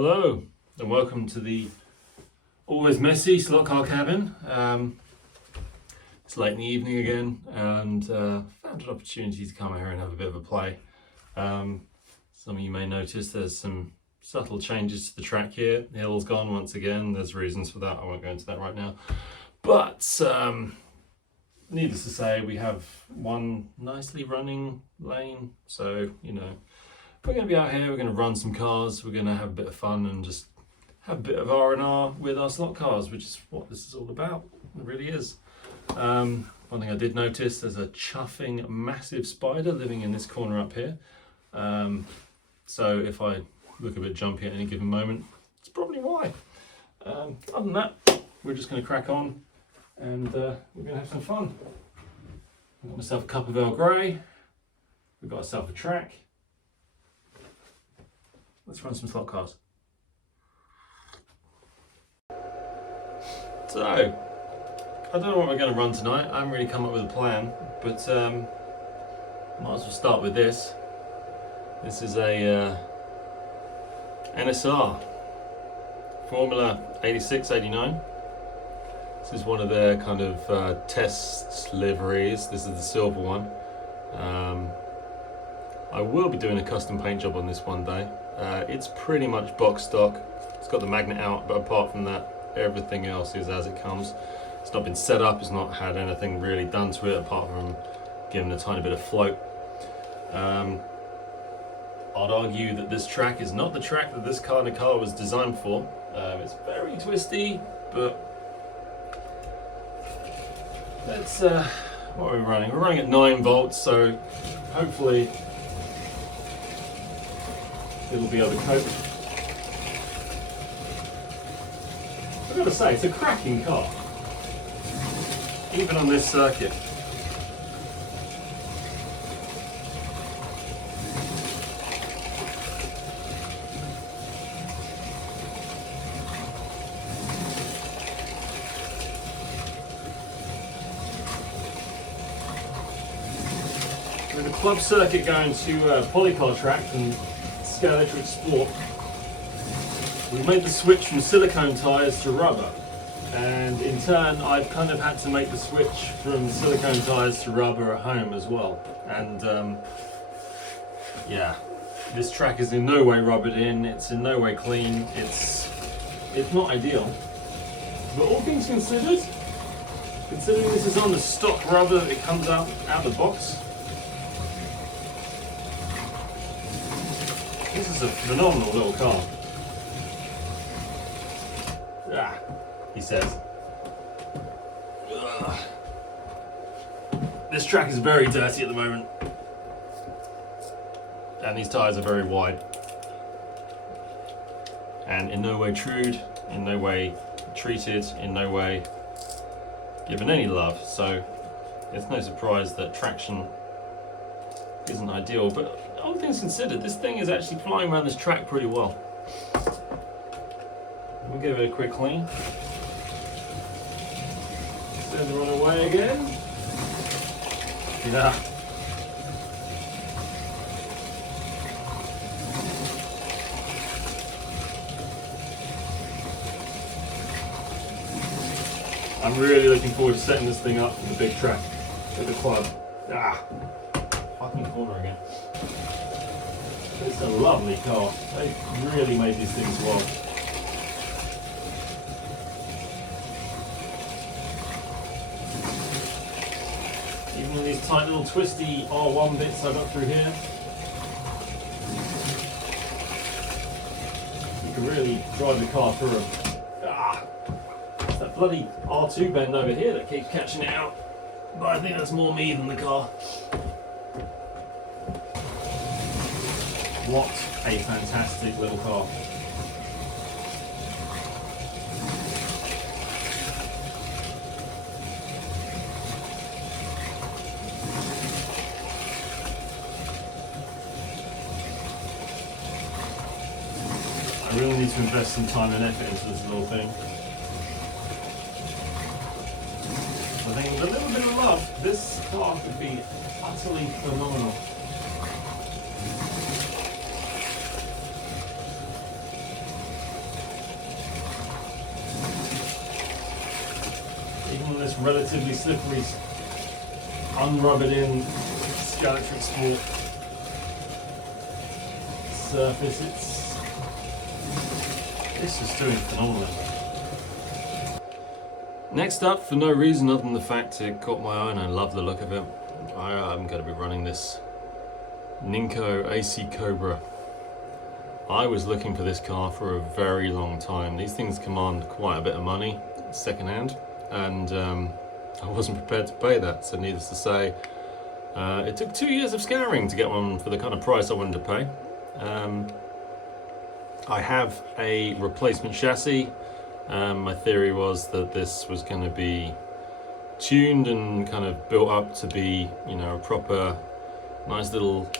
Hello and welcome to the always messy slot car cabin. It's late in the evening again and found an opportunity to come out here and have a bit of a play. Some of you may notice there's some subtle changes to the track here. The hill's gone once again. There's reasons for that. I won't go into that right now. But needless to say, we have one nicely running lane. So, you know, we're going to be out here, we're going to run some cars, we're going to have a bit of fun and just have a bit of R&R with our slot cars, which is what this is all about. It really is. One thing I did notice, there's a chuffing massive spider living in this corner up here. So if I look a bit jumpy at any given moment, it's probably why. Other than that, we're just going to crack on and we're going to have some fun. I've got myself a cup of Earl Grey, we've got ourselves a track. Let's run some slot cars. So, I don't know what we're going to run tonight. I haven't really come up with a plan, but might as well start with this. This is a NSR Formula 86, 89. This is one of their kind of test liveries. This is the silver one. I will be doing a custom paint job on this one day. It's pretty much box stock. It's got the magnet out, but apart from that, everything else is as it comes. It's not been set up, it's not had anything really done to it apart from giving a tiny bit of float. I'd argue that this track is not the track that this kind of car was designed for. It's very twisty, but let's, what are we running? We're running at 9 volts, so hopefully it'll be able to cope. I've got to say, it's a cracking car, even on this circuit. With a club circuit going to polycar track and Scalextric Sport, we made the switch from silicone tyres to rubber, and in turn I've kind of had to make the switch from silicone tyres to rubber at home as well. And yeah, this track is in no way rubbered in, it's in no way clean, it's not ideal, but all things considered, considering this is on the stock rubber that it comes out the box, this is a phenomenal little car. Ah, he says. Ugh. This track is very dirty at the moment. And these tyres are very wide. And in no way trued, in no way treated, in no way given any love. So it's no surprise that traction isn't ideal, but all things considered, this thing is actually flying around this track pretty well. We'll give it a quick clean. Then run away again. Yeah. I'm really looking forward to setting this thing up in the big track at the club. Ah, fucking corner again. It's a lovely car. They really made these things well. Even with these tight little twisty R1 bits I got through here, you can really drive the car through them. Ah, it's that bloody R2 bend over here that keeps catching it out. But I think that's more me than the car. What a fantastic little car. I really need to invest some time and effort into this little thing. I think with a little bit of love, this car could be utterly phenomenal. on this relatively slippery, unrubbered in Scalextric Sport surface. This is doing phenomenal. Next up, for no reason other than the fact it caught my eye and I love the look of it, I'm going to be running this Ninco AC Cobra. I was looking for this car for a very long time. These things command quite a bit of money second-hand, and I wasn't prepared to pay that, so needless to say, it took 2 years of scouring to get one for the kind of price I wanted to pay. I have a replacement chassis. My theory was that this was going to be tuned and kind of built up to be, you know, a proper nice little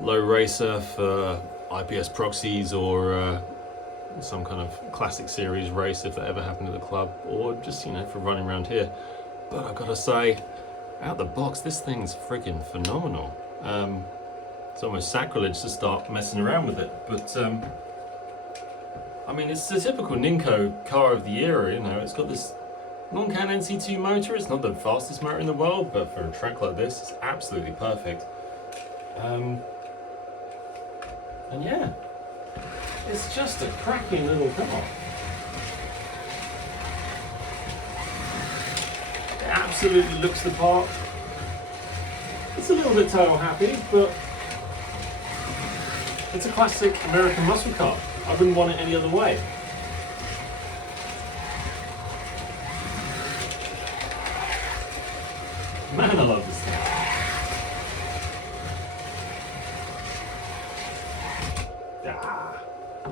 low racer for IPS proxies or some kind of classic series race if that ever happened at the club, or just, you know, for running around here. But I've got to say, out the box, this thing's freaking phenomenal. It's almost sacrilege to start messing around with it, but I mean, it's the typical Ninco car of the era. You know, it's got this non-can NC2 motor. It's not the fastest motor in the world, but for a track like this, it's absolutely perfect. And yeah, it's just a cracking little car. It absolutely looks the part. It's a little bit tail happy, but it's a classic American muscle car. I wouldn't want it any other way. Man, I love this thing.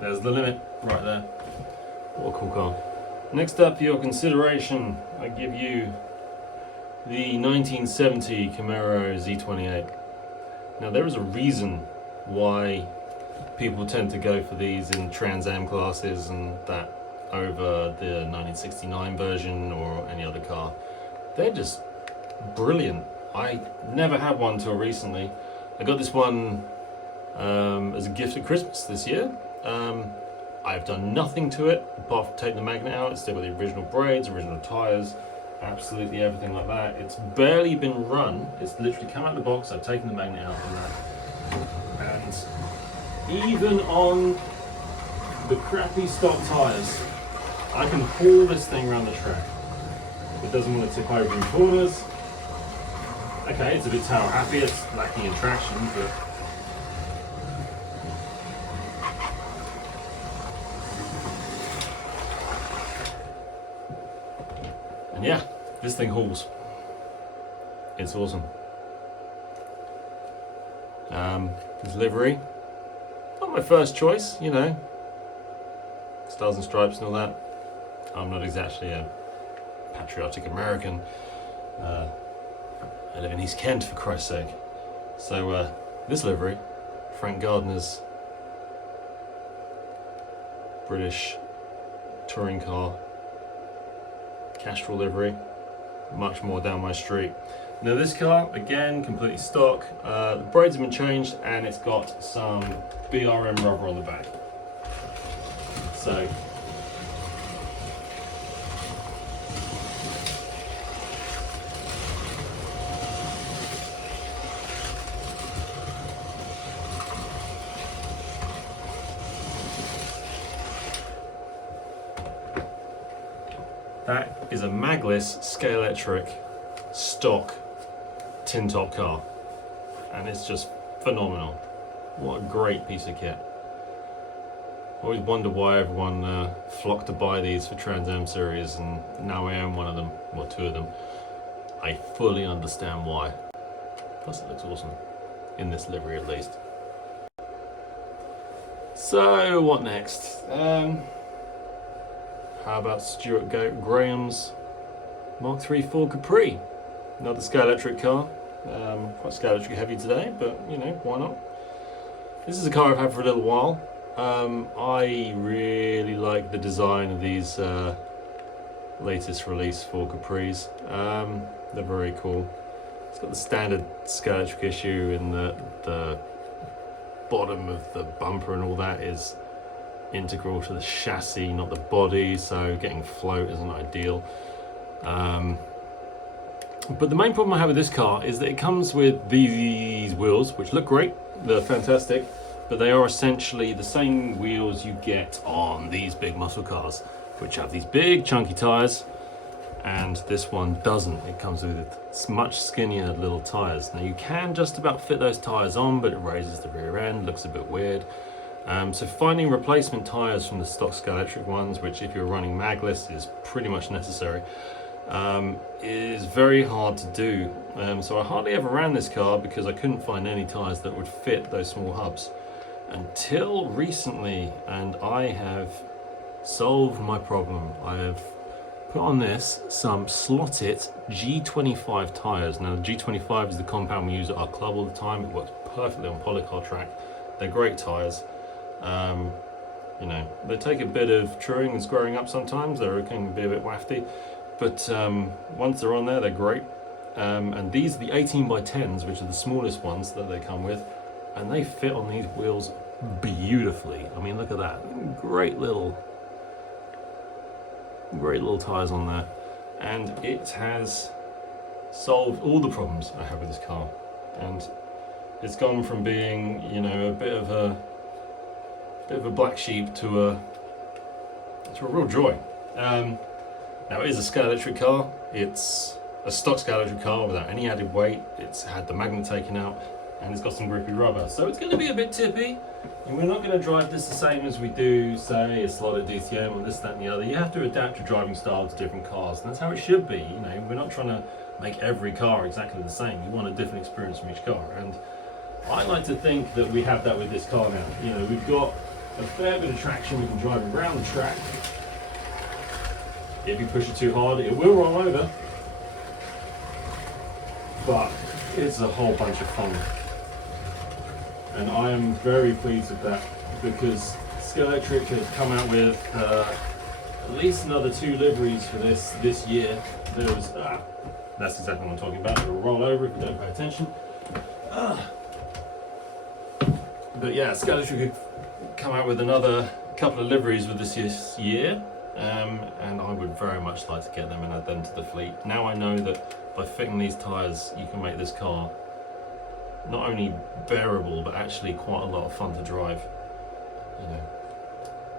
There's the limit right there. What a cool car. Next up for your consideration, I give you the 1970 Camaro Z28. Now there is a reason why people tend to go for these in Trans Am classes and that over the 1969 version or any other car. They're just brilliant. I never had one till recently. I got this one as a gift at Christmas this year. I've done nothing to it apart from take the magnet out. It's still got the original braids, original tyres, absolutely everything like that. It's barely been run. It's literally come out of the box. I've taken the magnet out and that. And even on the crappy stock tyres, I can haul this thing around the track. It doesn't want to tip over in corners. Okay, it's a bit tail happy, it's lacking in traction, but and yeah, this thing hauls. It's awesome. This livery, not my first choice, you know. Stars and stripes and all that. I'm not exactly a patriotic American. I live in East Kent, for Christ's sake. So this livery, Frank Gardner's British touring car, Castrol livery, much more down my street. Now this car, again, completely stock. The braids have been changed and it's got some BRM rubber on the back. So that is a magless Scalextric stock tin top car, and it's just phenomenal. What a great piece of kit. I always wonder why everyone flocked to buy these for Trans Am series, and now I own one of them, or two of them. I fully understand why. Plus it looks awesome, in this livery at least. So what next? How about Stuart Graham's Mark III Ford Capri? Another Scalextric car. Quite Scalextric heavy today, but you know, why not? This is a car I've had for a little while. I really like the design of these latest release Ford Capris. They're very cool. It's got the standard Scalextric issue in the bottom of the bumper and all that is integral to the chassis, not the body, so getting float isn't ideal. But the main problem I have with this car is that it comes with these wheels, which look great, they're fantastic, but they are essentially the same wheels you get on these big muscle cars, which have these big chunky tyres, and this one doesn't. It comes with much skinnier little tyres. Now you can just about fit those tyres on, but it raises the rear end, looks a bit weird. So finding replacement tyres from the stock Scalextric ones, which if you're running magless is pretty much necessary, is very hard to do. So I hardly ever ran this car because I couldn't find any tyres that would fit those small hubs until recently, and I have solved my problem. I have put on this some slotted G25 tyres. Now the G25 is the compound we use at our club all the time. It works perfectly on polycar track. They're great tyres. You know, they take a bit of truing and squaring up sometimes. They can be a bit wafty, but once they're on there, they're great. And these are the 18x10s, which are the smallest ones that they come with, and they fit on these wheels beautifully. I mean, look at that. Great little tyres on there, and it has solved all the problems I have with this car. And it's gone from being, you know, a bit of a black sheep to a real joy. Now it is a Scalextric car. It's a stock Scalextric car without any added weight. It's had the magnet taken out, and it's got some grippy rubber, so it's going to be a bit tippy. And we're not going to drive this the same as we do, say, a slotted DTM or this, that, and the other. You have to adapt your driving style to different cars, and that's how it should be. You know, we're not trying to make every car exactly the same. You want a different experience from each car, and I like to think that we have that with this car now. You know, we've got a fair bit of traction. We can drive around the track. If you push it too hard, it will roll over, but it's a whole bunch of fun. And I am very pleased with that, because Scalextric has come out with at least another 2 liveries for this year. There was, that's exactly what I'm talking about. It'll roll over if you don't pay attention. But yeah, Scalextric could come out with another couple of liveries with this year, and I would very much like to get them and add them to the fleet. Now I know that by fitting these tyres, you can make this car not only bearable, but actually quite a lot of fun to drive. You know,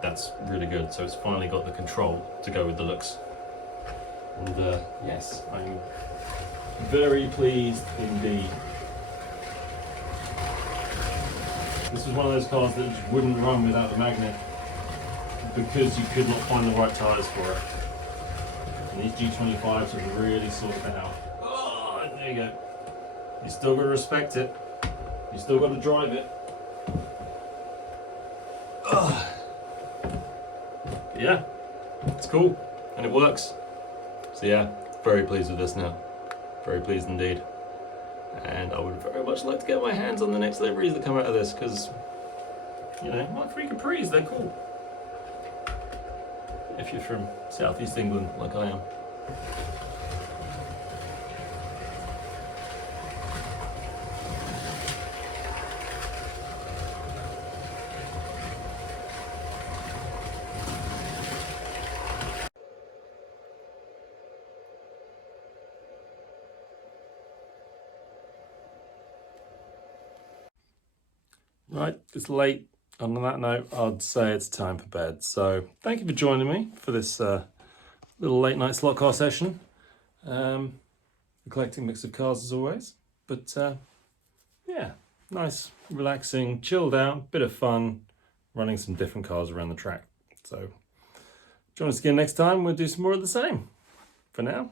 that's really good. So it's finally got the control to go with the looks. And yes, I'm very pleased indeed. This was one of those cars that just wouldn't run without the magnet because you could not find the right tyres for it. And these G25s have really sorted that out. Oh, there you go. You still got to respect it. You still got to drive it. Yeah, it's cool and it works. So yeah, very pleased with this now. Very pleased indeed. And I would very much like to get my hands on the next liveries that come out of this, because, you know, my 3 Capris, they're cool. If you're from Southeast England like I am. Right, it's late. On that note, I'd say it's time for bed. So thank you for joining me for this little late night slot car session. Eclectic mix of cars as always. But yeah, nice, relaxing, chilled out, bit of fun, running some different cars around the track. So join us again next time. We'll do some more of the same. For now,